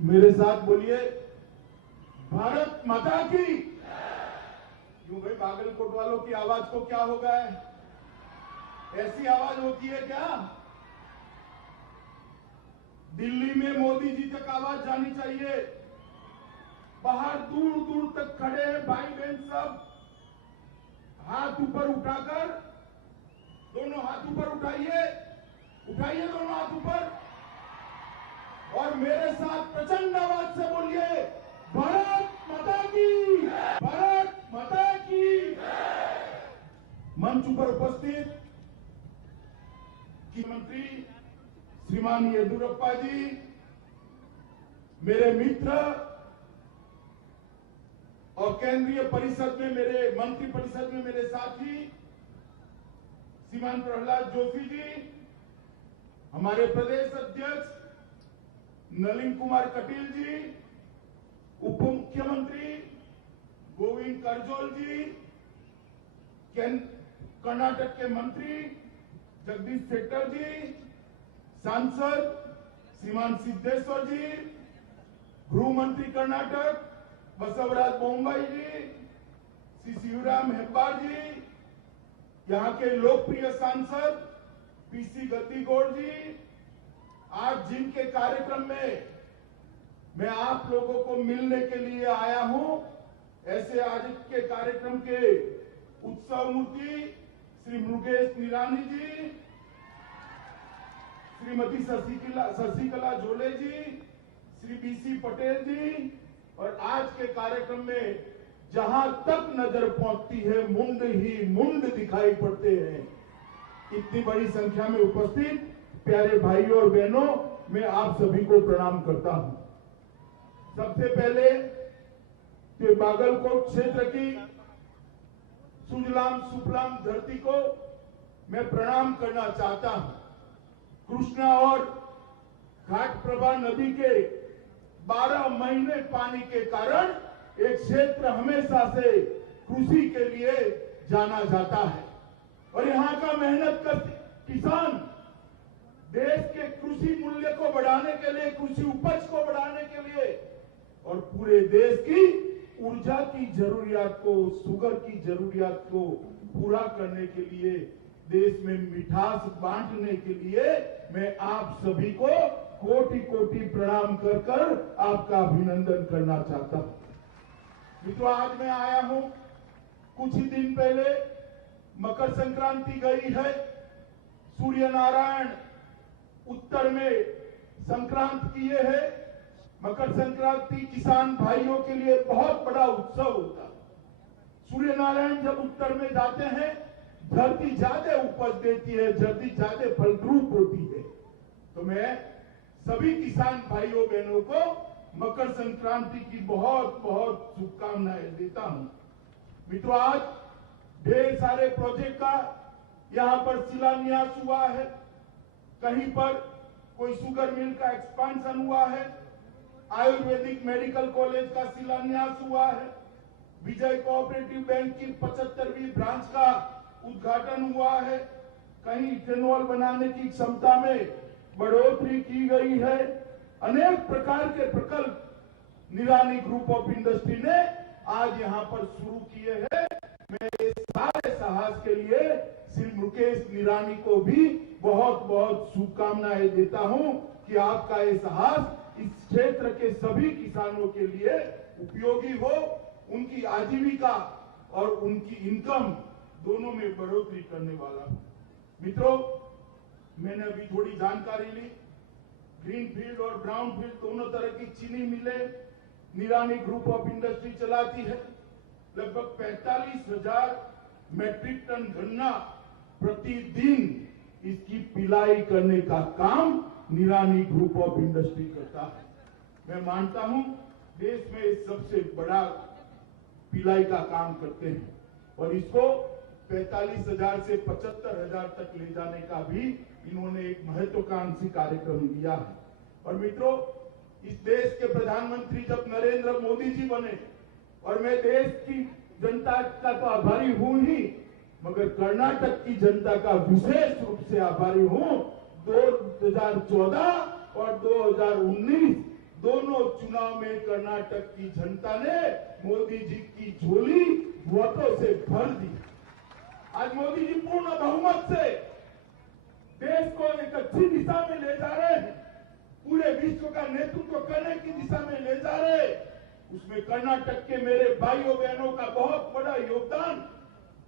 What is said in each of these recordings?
मेरे साथ बोलिए, भारत माता की। क्यों भाई, बागलकोट वालों की आवाज को क्या हो गया है? ऐसी आवाज होती है क्या? दिल्ली में मोदी जी तक आवाज जानी चाहिए। बाहर दूर दूर तक खड़े हैं भाई बहन सब, हाथ ऊपर उठाकर, दोनों हाथ ऊपर उठाइए, उठाइए दोनों हाथ ऊपर, और मेरे साथ प्रचंड आवाज से बोलिए, भारत माता की, भारत माता की। मंच पर उपस्थित मुख्यमंत्री श्रीमान येदियुरप्पा जी, मेरे मित्र और केंद्रीय परिषद में मेरे मंत्री परिषद में मेरे साथी श्रीमान प्रहलाद जोशी जी, हमारे प्रदेश अध्यक्ष नलिन कुमार कटील जी, उप मुख्यमंत्री गोविंद करजोल जी, कर्नाटक के मंत्री जगदीश शेट्टर जी, सांसद श्रीमान सिद्धेश्वर जी, गृह मंत्री कर्नाटक बसवराज बोम्बाई जी, श्री शिवराम हेब्बार जी, यहाँ के लोकप्रिय सांसद पीसी गद्दीगौड़ जी, आज जिनके कार्यक्रम में मैं आप लोगों को मिलने के लिए आया हूं, ऐसे आज के कार्यक्रम के उत्सव मूर्ति श्री मुकेश निरानी जी, श्रीमती शशिकला जोले जी, श्री बीसी पटेल जी, और आज के कार्यक्रम में जहां तक नजर पहुंचती है मुंड ही मुंड दिखाई पड़ते हैं। इतनी बड़ी संख्या में उपस्थित प्यारे भाइयों और बहनों, मैं आप सभी को प्रणाम करता हूं। सबसे पहले तो बागलकोट क्षेत्र की सुजलाम सुफलाम धरती को मैं प्रणाम करना चाहता हूं। कृष्णा और घाटप्रभा नदी के 12 महीने पानी के कारण एक क्षेत्र हमेशा से कृषि के लिए जाना जाता है, और यहाँ का मेहनत कर किसान देश के कृषि मूल्य को बढ़ाने के लिए, कृषि उपज को बढ़ाने के लिए, और पूरे देश की ऊर्जा की जरूरियात को, शुगर की जरूरियात को पूरा करने के लिए, देश में मिठास बांटने के लिए मैं आप सभी को कोटि कोटि प्रणाम कर कर आपका अभिनंदन करना चाहता हूं। मित्रों, आज मैं आया हूं, कुछ ही दिन पहले मकर संक्रांति गई है। सूर्य नारायण उत्तर में संक्रांत किए हैं। मकर संक्रांति किसान भाइयों के लिए बहुत बड़ा उत्सव होता है। सूर्य नारायण जब उत्तर में जाते हैं, धरती ज्यादा उपज देती है, धरती ज्यादा फलद्रुप होती है। तो मैं सभी किसान भाइयों बहनों को मकर संक्रांति की बहुत बहुत शुभकामनाएं देता हूं। मित्रों, आज ढेर सारे प्रोजेक्ट का यहां पर शिलान्यास हुआ है। कहीं पर कोई शुगर मिल का एक्सपांशन हुआ है, आयुर्वेदिक मेडिकल कॉलेज का शिलान्यास हुआ है, विजय कोऑपरेटिव बैंक की 75वीं ब्रांच का उद्घाटन हुआ है, कहीं इथेनॉल बनाने की क्षमता में बढ़ोतरी की गई है। अनेक प्रकार के प्रकल्प निरानी ग्रुप ऑफ इंडस्ट्री ने आज यहां पर शुरू किए हैं। मैं इस सारे साहस के लिए श्री मुकेश निरानी को भी बहुत बहुत शुभकामनाएं देता हूं कि आपका ये साहस इस क्षेत्र के सभी किसानों के लिए उपयोगी हो, उनकी आजीविका और उनकी इनकम दोनों में बढ़ोतरी करने वाला हो। मित्रों, मैंने अभी थोड़ी जानकारी ली। ग्रीन फील्ड और ब्राउन फील्ड दोनों तरह की चीनी मिलें निरानी ग्रुप ऑफ इंडस्ट्री चलाती है। लगभग 45,000 मैट्रिक टन गन्ना प्रतिदिन इसकी पिलाई करने का काम निरानी ग्रुप ऑफ इंडस्ट्री करता है। मैं मानता हूं देश में सबसे बड़ा पिलाई का काम करते हैं, और इसको 45,000 से 75,000 तक ले जाने का भी इन्होंने एक महत्वाकांक्षी कार्यक्रम लिया है। और मित्रों, इस देश के प्रधानमंत्री जब नरेंद्र मोदी जी बने, और मैं देश की जनता का तो आभारी हूं ही, मगर कर्नाटक की जनता का विशेष रूप से आभारी हूं। 2014 और 2019 दोनों चुनाव में कर्नाटक की जनता ने मोदी जी की झोली वोटों से भर दी। आज मोदी जी पूर्ण बहुमत से देश को एक अच्छी दिशा में ले जा रहे हैं, पूरे विश्व का नेतृत्व करने की दिशा में ले जा रहे हैं। उसमें कर्नाटक के मेरे भाइयों बहनों का बहुत बड़ा योगदान,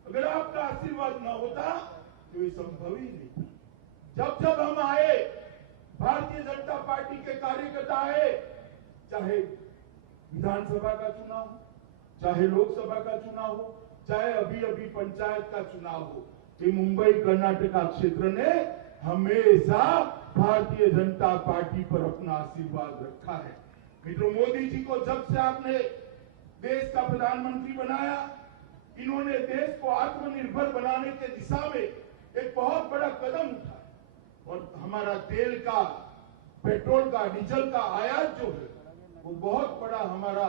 अगर आपका आशीर्वाद न होता तो ये संभव ही नहीं था। जब जब हम आए, भारतीय जनता पार्टी के कार्यकर्ता आए, चाहे विधानसभा का चुनाव हो, चाहे लोकसभा का चुनाव हो, चाहे अभी अभी पंचायत का चुनाव हो, ये मुंबई कर्नाटका क्षेत्र ने हमेशा भारतीय जनता पार्टी पर अपना आशीर्वाद रखा है। मित्रों, मोदी जी को जब से आपने देश का प्रधानमंत्री बनाया, इन्होंने देश को आत्मनिर्भर बनाने के दिशा में एक बहुत बड़ा कदम उठाया और हमारा तेल का, पेट्रोल का, डीजल का आयात जो है वो बहुत बड़ा हमारा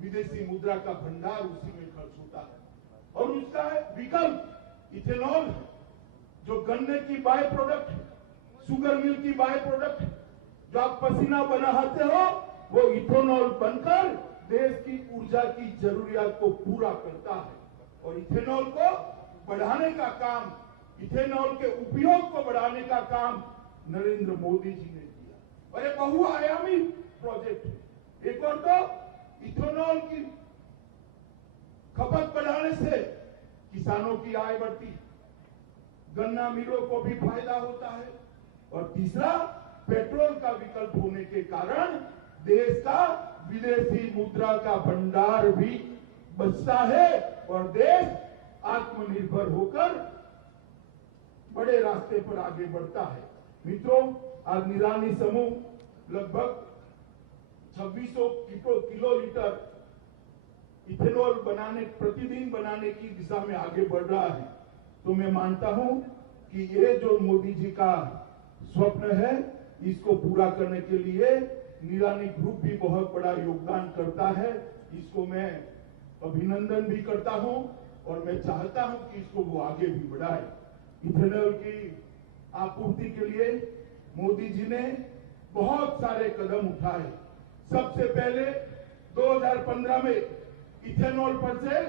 विदेशी मुद्रा का भंडार उसी में खर्च होता है। और उसका विकल्प इथेनॉल है, जो गन्ने की बाय प्रोडक्ट है, शुगर मिल की बाय प्रोडक्ट है, जो आप पसीना बनाते हो वो इथेनॉल बनकर देश की ऊर्जा की जरूरियात को पूरा करता है। और इथेनॉल को बढ़ाने का काम, इथेनॉल के उपयोग को बढ़ाने का काम नरेंद्र मोदी जी ने किया और ये बहुआयामी प्रोजेक्ट है। एक और तो इथेनॉल की खपत बढ़ाने से किसानों की आय बढ़ती है, गन्ना मिलों को भी फायदा होता है, और तीसरा पेट्रोल का विकल्प होने के कारण देश का विदेशी मुद्रा का भंडार भी बचता है और देश आत्मनिर्भर होकर बड़े रास्ते पर आगे बढ़ता है। मित्रों, आज निरानी समूह लगभग 2600 किलोलीटर इथेनॉल प्रतिदिन बनाने की दिशा में आगे बढ़ रहा है। तो मैं मानता हूं कि ये जो मोदी जी का स्वप्न है, इसको पूरा करने के लिए निरानी ग्रुप भी बहुत बड़ा योगदान करता है। इसको मैं अभिनंदन भी करता हूं और मैं चाहता हूं कि इसको वो आगे भी बढ़ाए। इथेनॉल की आपूर्ति के लिए मोदी जी ने बहुत सारे कदम उठाए। सबसे पहले 2015 में इथेनॉल पर से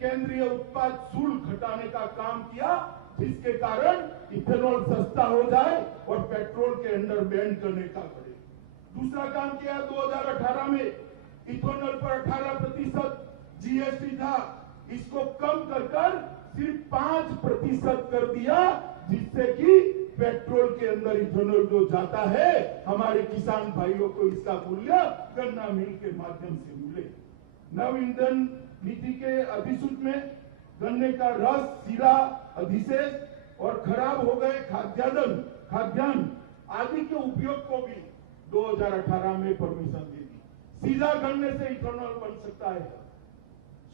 केंद्रीय उत्पाद शुल्क हटाने का काम किया, जिसके कारण इथेनॉल सस्ता हो जाए और पेट्रोल के अंडर बैन करने का पड़े। दूसरा काम किया 2018 में इथेनॉल पर 18% जीएसटी था, इसको कम कर सिर्फ 5% कर दिया, जिससे कि पेट्रोल के अंदर इथेनॉल जो जाता है हमारे किसान भाइयों को इसका मूल्य गन्ना मिल के माध्यम से मिले। नव ईंधन नीति के अधिसूचना में गन्ने का रस, सीरा, अधिशेष और खराब हो गए खाद्यान्न आदि के उपयोग को भी 2018 में परमिशन दे दी। सीधा गन्ने से इथेनॉल बन सकता है,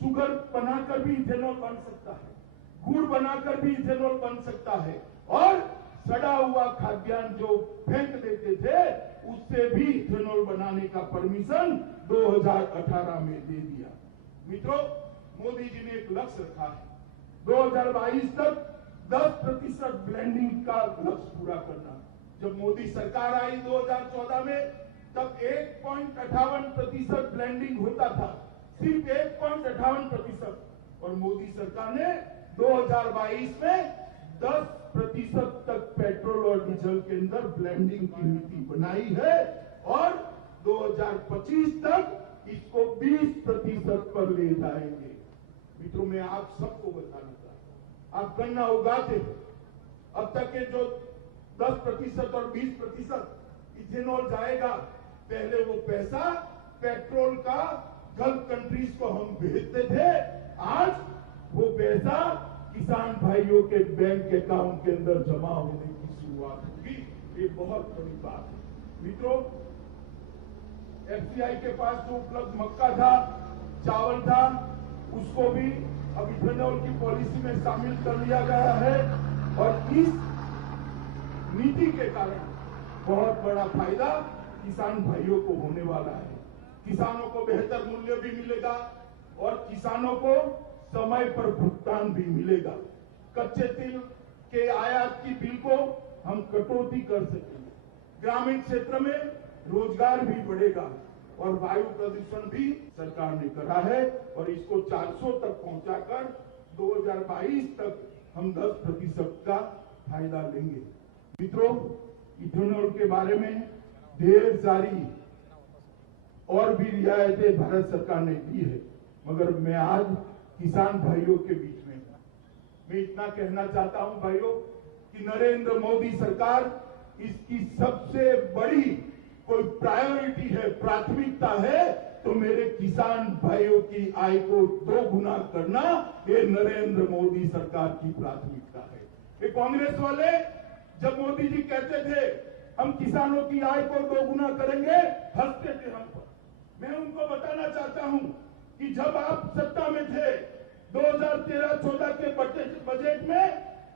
शुगर बनाकर भी इथेनॉल बन सकता है, गुड़ बनाकर भी इथेनॉल बन सकता है, और सड़ा हुआ खाद्यान्न जो फेंक देते थे उससे भी इथेनॉल बनाने का परमिशन 2018 में दे दिया। मित्रों, मोदी जी ने एक लक्ष्य रखा है, 2022 तक 10% ब्लेंडिंग का लक्ष्य पूरा करना। जब मोदी सरकार आई 2014 में, तब 1.58% ब्लेंडिंग होता था, सिर्फ 1.58%, और मोदी सरकार ने 2022 में 10% तक पेट्रोल और डीजल के अंदर ब्लेंडिंग की नीति बनाई है, और 2025 तक इसको 20% पर ले जाएंगे। मित्रों, मैं आप सबको बताना चाहता हूं, आप गन्ना उगाते हैं, अब तक के जो 10% और 20% इथेनॉल जाएगा, पहले वो पैसा पेट्रोल का गल्फ कंट्रीज को हम भेजते थे, आज वो पैसा किसान भाइयों के बैंक अकाउंट के अंदर जमा होने की शुरुआत होगी। ये बहुत बड़ी बात है। मित्रों, एफसीआई के पास जो उपलब्ध मक्का था, चावल था, उसको भी अब इथेनॉल की पॉलिसी में शामिल कर लिया गया है, और इस नीति के कारण बहुत बड़ा फायदा किसान भाइयों को होने वाला है। किसानों को बेहतर मूल्य भी मिलेगा और किसानों को समय पर भुगतान भी मिलेगा। कच्चे तेल के आयात की बिल को हम कटौती कर सकेंगे। ग्रामीण क्षेत्र में रोजगार भी बढ़ेगा और वायु प्रदूषण भी सरकार ने करा है और इसको 400 तक पहुंचाकर 2022 तक हम 10% का फायदा लेंगे। मित्रों, इथेनॉल के बारे में ढेर सारी और भी रियायतें भारत सरकार ने दी है, मगर मैं आज किसान भाइयों के बीच में हूं। मैं इतना कहना चाहता हूं भाइयों कि नरेंद्र मोदी सरकार इसकी सबसे बड़ी कोई प्रायोरिटी है, प्राथमिकता है तो मेरे किसान भाइयों की आय को 2 गुना करना, ये नरेंद्र मोदी सरकार की प्राथमिकता है। ये कांग्रेस वाले जब मोदी जी कहते थे हम किसानों की आय को 2 गुना करेंगे, हंसते थे हम पर। मैं उनको बताना चाहता हूं कि जब आप सत्ता में थे 2013-14 के बजट में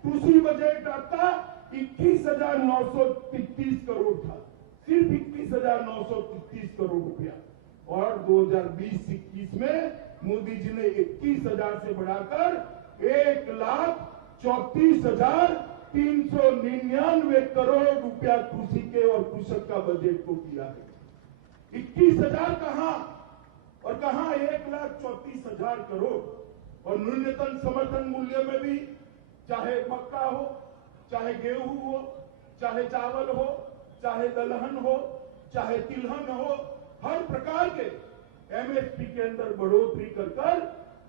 कृषि बजट आपका 21,933 करोड़ था, सिर्फ 21,933 करोड़ रुपया, और 2020-21 में मोदी जी ने 21,000 से बढ़ाकर 1,34,399 करोड़ रुपया कृषि के और कृषक का बजट को किया है। 21,000 कहां और कहां 1,34,000 करोड़। और न्यूनतम समर्थन मूल्य में भी चाहे मक्का हो, चाहे गेहूं हो, चाहे चावल हो, चाहे दलहन हो, चाहे तिलहन हो, हर प्रकार के एमएसपी के अंदर बढ़ोतरी कर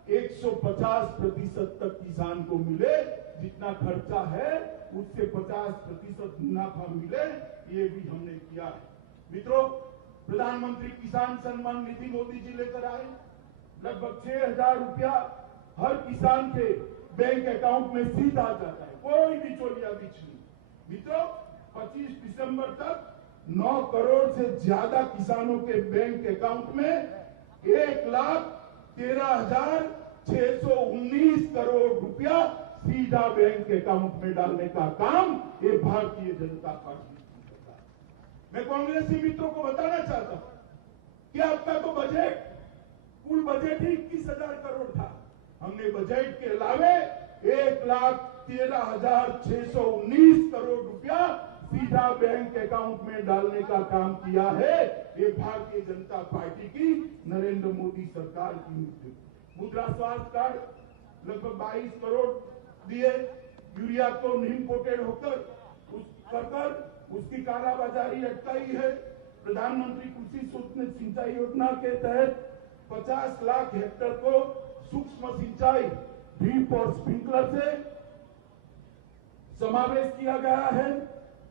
150% तक किसान को मिले, जितना खर्चा है उससे 50% मुनाफा मिले, ये भी हमने किया है। मित्रों, प्रधानमंत्री किसान सम्मान निधि मोदी जी लेकर आए, लगभग 6,000 रुपया हर किसान के बैंक अकाउंट में सीधा जाता है, कोई बिचौलिया बीच नहीं। मित्रों, 25 दिसंबर तक 9 करोड़ से ज्यादा किसानों के बैंक अकाउंट में 1,13,619 करोड़ रुपया सीधा बैंक अकाउंट में डालने का काम ये भारतीय जनता पार्टी की सरकार। मैं कांग्रेसी मित्रों को बताना चाहता हूं कि आपका तो बजट, कुल बजट ही 21,000 करोड़ था। हमने बजट के अलावे 1,13,619 करोड़ रुपया सीधा बैंक अकाउंट में डालने का काम किया है। ये भारतीय जनता पार्टी की, नरेंद्र मोदी सरकार की नीति। मुद्रा स्वास्थ्य कार्ड लगभग 22 करोड़ दिए, यूरिया तो इम्पोर्टेड होकर उसकी कालाबाजारी अटकाई है। प्रधानमंत्री कृषि सूक्ष्म सिंचाई योजना के तहत 50 लाख हेक्टेयर को सूक्ष्म सिंचाई ड्रिप और स्प्रिंकलर से समावेश किया गया है।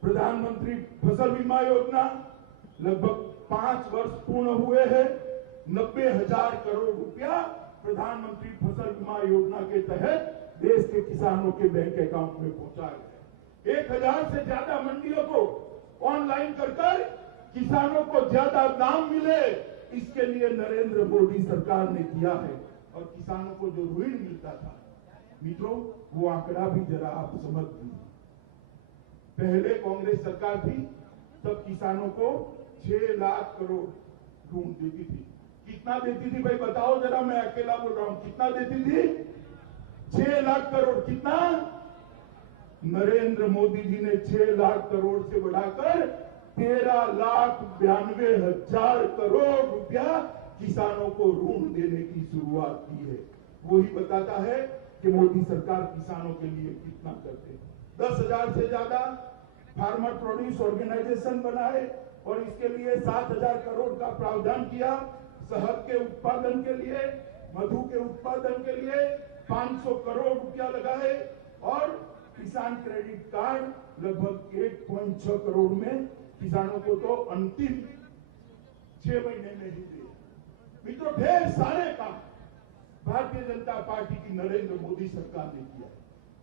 प्रधानमंत्री फसल बीमा योजना लगभग 5 वर्ष पूर्ण हुए हैं, 90,000 करोड़ रुपया प्रधानमंत्री फसल बीमा योजना के तहत देश के किसानों के बैंक अकाउंट में पहुंचाया गया। 1,000 से ज्यादा मंडियों को ऑनलाइन कर किसानों को ज्यादा दाम मिले, इसके लिए नरेंद्र मोदी सरकार ने किया है। और किसानों को जो ऋण मिलता था, मित्रों, वो आंकड़ा भी जरा आप समझ लीजिए। पहले कांग्रेस सरकार थी तब किसानों को 6 लाख करोड़ ऋण देती थी। कितना देती थी भाई बताओ जरा, मैं अकेला बोल रहा हूं, कितना देती थी? 6 लाख करोड़। कितना? नरेंद्र मोदी जी ने 6 लाख करोड़ से बढ़ाकर 13,92,000 करोड़ रुपया किसानों को ऋण देने की शुरुआत की है। वही बताता है कि मोदी सरकार किसानों के लिए कितना करते हैं। 10,000 से ज्यादा फार्मर प्रोड्यूस ऑर्गेनाइजेशन बनाए और इसके लिए 7,000 करोड़ का प्रावधान किया। शहद के उत्पादन के लिए, मधु के उत्पादन के लिए 500 करोड़ रुपया लगाए और किसान क्रेडिट कार्ड लगभग 1.6 करोड़ में किसानों को तो अंतिम 6 महीने में ही दिए। मित्रों, ढेर सारे काम भारतीय जनता पार्टी की नरेंद्र मोदी सरकार ने किया।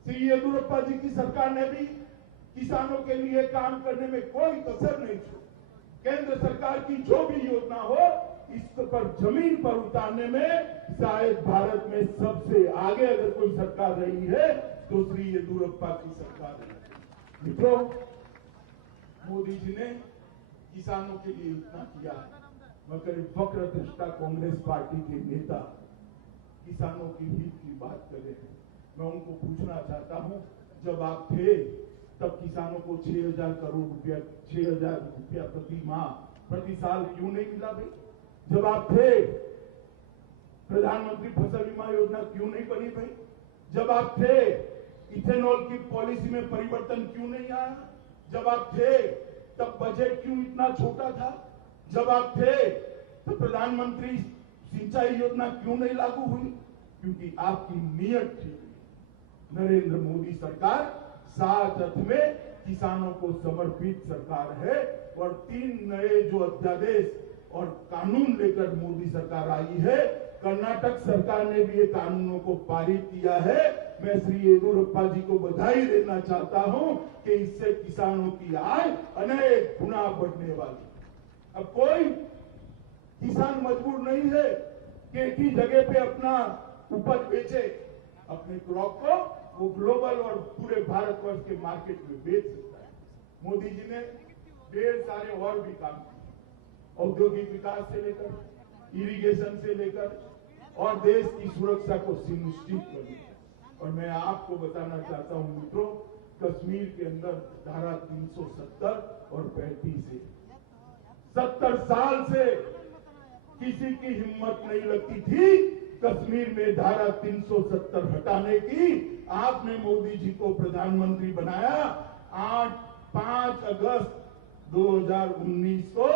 श्री येदियुरप्पा जी की सरकार ने भी किसानों के लिए काम करने में कोई कसर नहीं छोड़ी। केंद्र सरकार की जो भी योजना हो, इस पर जमीन पर उतारने में शायद भारत में सबसे आगे अगर कोई सरकार रही है तो श्री येदियुरप्पा की सरकार है। मित्रों, मोदी जी ने किसानों के लिए इतना किया, मगर वक्र दृष्टा कांग्रेस पार्टी के नेता किसानों की हित की बात कर रहे हैं। मैं उनको पूछना चाहता हूं, जब आप थे तब किसानों को 6,000 करोड़ रुपया, 6,000 रुपया प्रति माह प्रति साल क्यों नहीं मिला भाई? जब आप थे प्रधानमंत्री फसल बीमा योजना क्यों नहीं बनी भाई? जब आप थे इथेनॉल की पॉलिसी में परिवर्तन क्यों नहीं आया? जब आप थे तब बजट क्यों इतना छोटा था? जब आप थे तो प्रधानमंत्री सिंचाई योजना क्यों नहीं लागू हुई? क्योंकि आपकी नीयत ठीक हुई। नरेंद्र मोदी सरकार सात अर्थ में किसानों को समर्पित सरकार है और 3 नए जो अध्यादेश और कानून लेकर मोदी सरकार आई है, कर्नाटक सरकार ने भी ये कानूनों को पारित किया है। मैं श्री येदियुरप्पा जी को बधाई देना चाहता हूं कि इससे किसानों की आय अनेक गुना बढ़ने वाली। अब कोई किसान मजबूर नहीं है कि एक ही जगह पे अपना उपज बेचे, अपने क्रॉप को वो ग्लोबल और पूरे भारतवर्ष के मार्केट में बेच सकता है। मोदी जी ने ढेर सारे और भी काम किए, औद्योगिक विकास से लेकर इरिगेशन से लेकर और देश की सुरक्षा को सुनिश्चित करने। और मैं आपको बताना चाहता हूं मित्रों, कश्मीर के अंदर धारा 370 और 35 से 70 साल से किसी की हिम्मत नहीं लगती थी कश्मीर में धारा 370 हटाने की। आपने मोदी जी को प्रधानमंत्री बनाया। 5 अगस्त 2019 को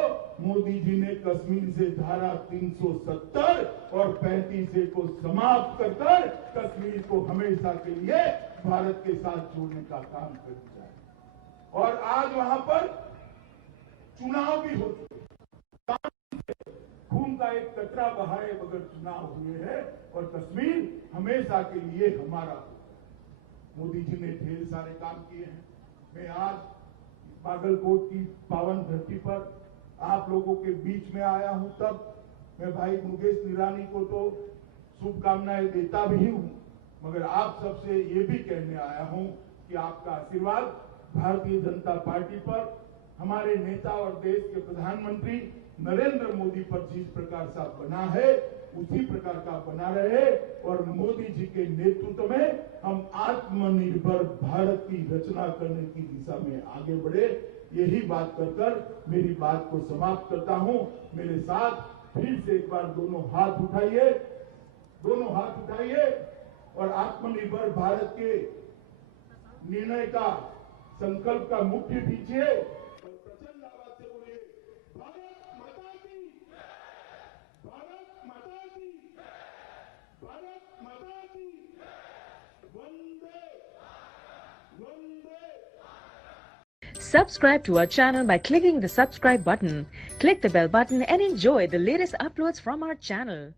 मोदी जी ने कश्मीर से धारा 370 और 35 को समाप्त कर कश्मीर को हमेशा के लिए भारत के साथ जोड़ने का काम कर दिया है। और आज वहां पर चुनाव भी हो चुके, खून का एक कतरा बहाए बगैर चुनाव हुए हैं और कश्मीर हमेशा के लिए हमारा हो। मोदी जी ने ढेर सारे काम किए हैं। मैं आज बागलकोट की पावन धरती पर आप लोगों के बीच में आया हूं, तब मैं भाई मुकेश निरानी को तो शुभकामनाएं देता भी हूं, मगर आप सबसे ये भी कहने आया हूं कि आपका आशीर्वाद भारतीय जनता पार्टी पर, हमारे नेता और देश के प्रधानमंत्री नरेंद्र मोदी पर जिस प्रकार से बना है उसी प्रकार का बना रहे और मोदी जी के नेतृत्व में हम आत्मनिर्भर भारत की रचना करने की दिशा में आगे बढ़े। यही बात कर मेरी बात को समाप्त करता हूं। मेरे साथ फिर से एक बार दोनों हाथ उठाइए और आत्मनिर्भर भारत के निर्णय का संकल्प का मुट्ठी दीजिए। प्रचंड आवाज से बोलिए, भारत माता की, भारत माता की, भारत माता की, वंदे वंदे। Subscribe to our channel by clicking the subscribe button. Click the bell button and enjoy the latest uploads from our channel.